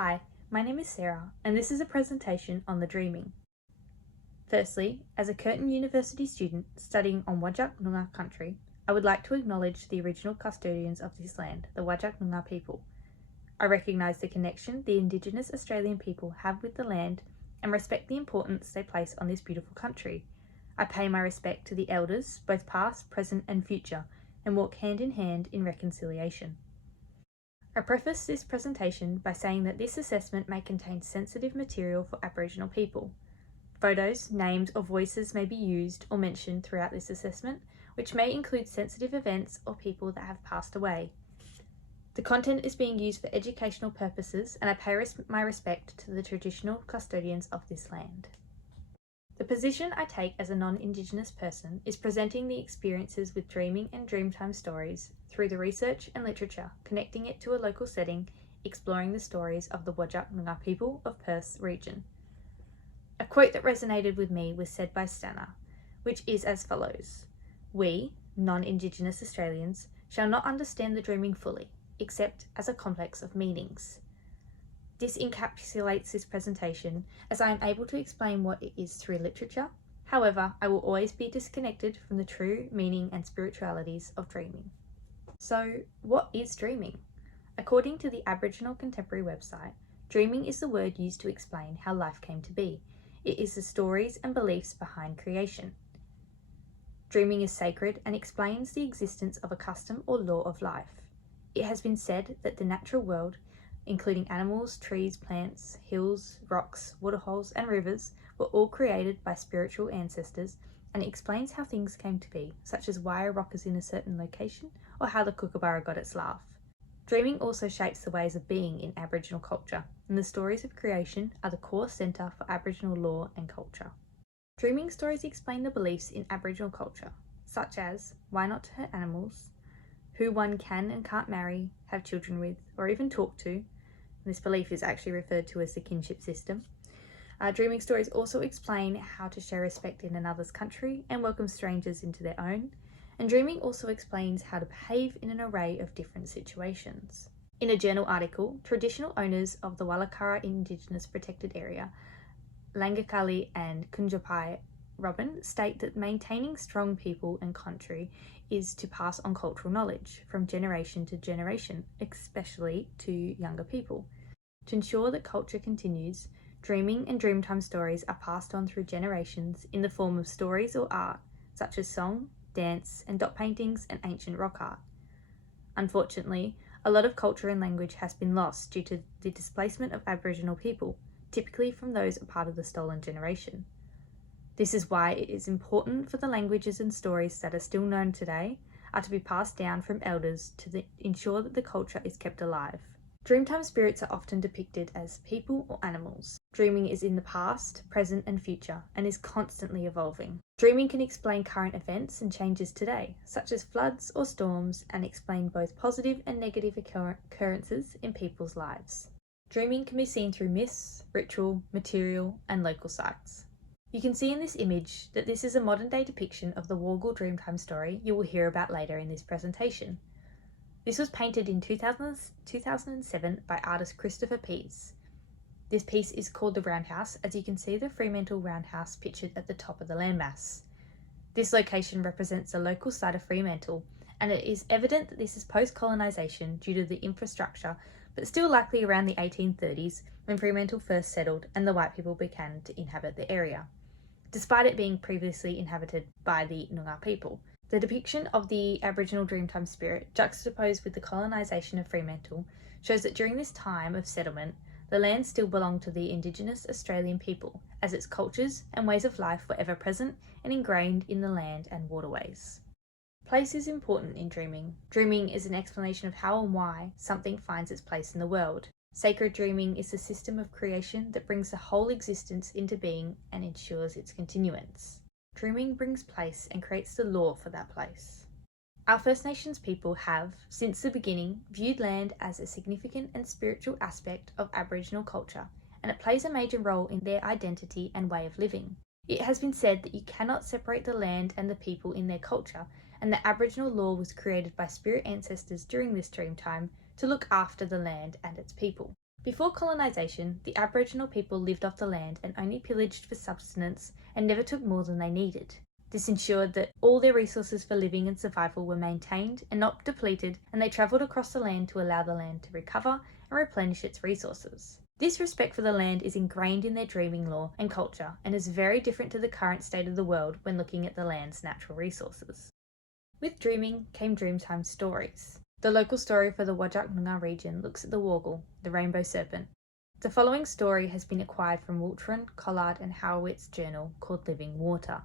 Hi, my name is Sarah, and this is a presentation on the dreaming. Firstly, as a Curtin University student studying on Whadjuk Noongar country, I would like to acknowledge the original custodians of this land, the Whadjuk Noongar people. I recognise the connection the Indigenous Australian people have with the land and respect the importance they place on this beautiful country. I pay my respect to the elders, both past, present and future, and walk hand in hand in reconciliation. I preface this presentation by saying that this assessment may contain sensitive material for Aboriginal people. Photos, names or voices may be used or mentioned throughout this assessment, which may include sensitive events or people that have passed away. The content is being used for educational purposes, and I pay my respect to the traditional custodians of this land. The position I take as a non-Indigenous person is presenting the experiences with dreaming and dreamtime stories through the research and literature, connecting it to a local setting, exploring the stories of the Whadjuk Noongar people of Perth's region. A quote that resonated with me was said by Stana, which is as follows: "We, non-Indigenous Australians, shall not understand the dreaming fully, except as a complex of meanings." This encapsulates this presentation, as I am able to explain what it is through literature. However, I will always be disconnected from the true meaning and spiritualities of dreaming. So, what is dreaming? According to the Aboriginal Contemporary website, dreaming is the word used to explain how life came to be. It is the stories and beliefs behind creation. Dreaming is sacred and explains the existence of a custom or law of life. It has been said that the natural world, including animals, trees, plants, hills, rocks, waterholes and rivers, were all created by spiritual ancestors, and it explains how things came to be, such as why a rock is in a certain location or how the kookaburra got its laugh. Dreaming also shapes the ways of being in Aboriginal culture, and the stories of creation are the core centre for Aboriginal law and culture. Dreaming stories explain the beliefs in Aboriginal culture, such as why not to hurt animals, who one can and can't marry, have children with, or even talk to. This belief is actually referred to as the kinship system. Dreaming stories also explain how to show respect in another's country and welcome strangers into their own. And dreaming also explains how to behave in an array of different situations. In a journal article, traditional owners of the Walakara Indigenous Protected Area, Langakali and Kunjapai Robin, state that maintaining strong people and country is to pass on cultural knowledge from generation to generation, especially to younger people. To ensure that culture continues, dreaming and dreamtime stories are passed on through generations in the form of stories or art, such as song, dance, and dot paintings and ancient rock art. Unfortunately, a lot of culture and language has been lost due to the displacement of Aboriginal people, typically from those a part of the stolen generation. This is why it is important for the languages and stories that are still known today are to be passed down from elders to ensure that the culture is kept alive. Dreamtime spirits are often depicted as people or animals. Dreaming is in the past, present and future, and is constantly evolving. Dreaming can explain current events and changes today, such as floods or storms, and explain both positive and negative occurrences in people's lives. Dreaming can be seen through myths, ritual, material, and local sites. You can see in this image that this is a modern-day depiction of the Wargle Dreamtime story you will hear about later in this presentation. This was painted in 2007 by artist Christopher Pease. This piece is called the Roundhouse, as you can see the Fremantle Roundhouse pictured at the top of the landmass. This location represents the local site of Fremantle, and it is evident that this is post-colonisation due to the infrastructure, but still likely around the 1830s when Fremantle first settled and the white people began to inhabit the area, despite it being previously inhabited by the Noongar people. The depiction of the Aboriginal Dreamtime spirit, juxtaposed with the colonisation of Fremantle, shows that during this time of settlement, the land still belonged to the Indigenous Australian people, as its cultures and ways of life were ever present and ingrained in the land and waterways. Place is important in dreaming. Dreaming is an explanation of how and why something finds its place in the world. Sacred dreaming is the system of creation that brings the whole existence into being and ensures its continuance. Dreaming brings place and creates the law for that place. Our First Nations people have, since the beginning, viewed land as a significant and spiritual aspect of Aboriginal culture, and it plays a major role in their identity and way of living. It has been said that you cannot separate the land and the people in their culture, and that Aboriginal law was created by spirit ancestors during this dream time to look after the land and its people. Before colonisation, the Aboriginal people lived off the land and only pillaged for subsistence and never took more than they needed. This ensured that all their resources for living and survival were maintained and not depleted, and they travelled across the land to allow the land to recover and replenish its resources. This respect for the land is ingrained in their dreaming law and culture and is very different to the current state of the world when looking at the land's natural resources. With dreaming came Dreamtime stories. The local story for the Whadjuk Noongar region looks at the Wargle, the rainbow serpent. The following story has been acquired from Waltran, Collard and Howitt's journal called Living Water.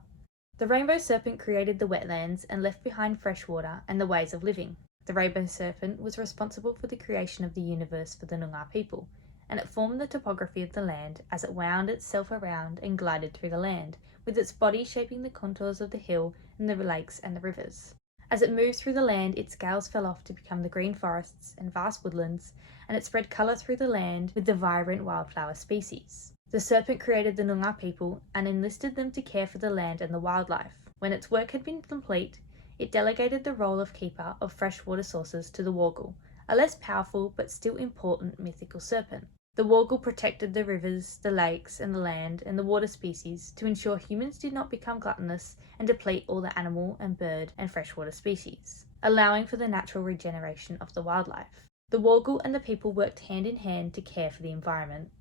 The rainbow serpent created the wetlands and left behind fresh water and the ways of living. The rainbow serpent was responsible for the creation of the universe for the Noongar people, and it formed the topography of the land as it wound itself around and glided through the land, with its body shaping the contours of the hill and the lakes and the rivers. As it moved through the land, its scales fell off to become the green forests and vast woodlands, and it spread colour through the land with the vibrant wildflower species. The serpent created the Noongar people and enlisted them to care for the land and the wildlife. When its work had been complete, it delegated the role of keeper of freshwater sources to the Wargle, a less powerful but still important mythical serpent. The Wargle protected the rivers, the lakes, and the land and the water species to ensure humans did not become gluttonous and deplete all the animal and bird and freshwater species, allowing for the natural regeneration of the wildlife. The Wargle and the people worked hand in hand to care for the environment.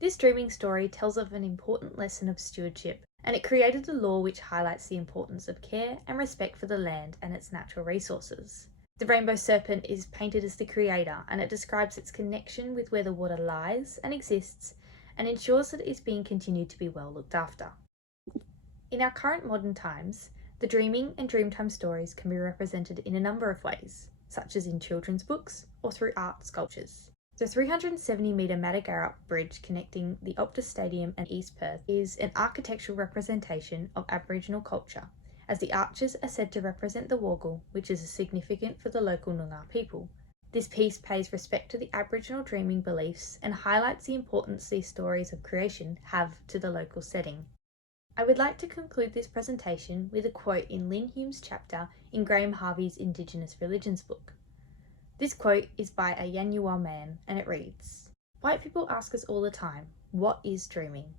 This dreaming story tells of an important lesson of stewardship, and it created a law which highlights the importance of care and respect for the land and its natural resources. The rainbow serpent is painted as the creator, and it describes its connection with where the water lies and exists and ensures that it is being continued to be well looked after. In our current modern times, the dreaming and dreamtime stories can be represented in a number of ways, such as in children's books or through art sculptures. The 370-metre Matagarup Bridge connecting the Optus Stadium and East Perth is an architectural representation of Aboriginal culture, as the arches are said to represent the Wargle, which is significant for the local Noongar people. This piece pays respect to the Aboriginal dreaming beliefs and highlights the importance these stories of creation have to the local setting. I would like to conclude this presentation with a quote in Lynn Hume's chapter in Graham Harvey's Indigenous Religions book. This quote is by a Yanyuwa man, and it reads, "White people ask us all the time, what is dreaming?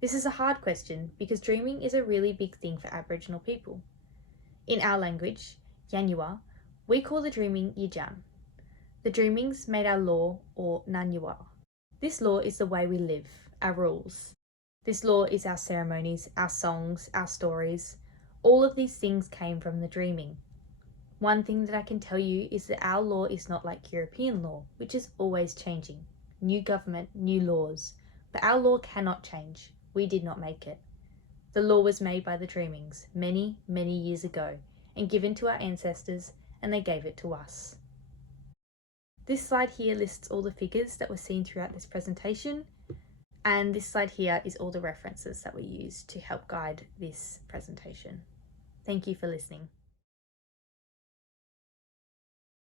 This is a hard question because dreaming is a really big thing for Aboriginal people. In our language, Yanyuwa, we call the dreaming Yijan. The dreamings made our law, or Nanyuwa. This law is the way we live, our rules. This law is our ceremonies, our songs, our stories. All of these things came from the dreaming. One thing that I can tell you is that our law is not like European law, which is always changing. New government, new laws. But our law cannot change. We did not make it. The law was made by the dreamings many, many years ago and given to our ancestors, and they gave it to us." This slide here lists all the figures that were seen throughout this presentation, and this slide here is all the references that were used to help guide this presentation. Thank you for listening.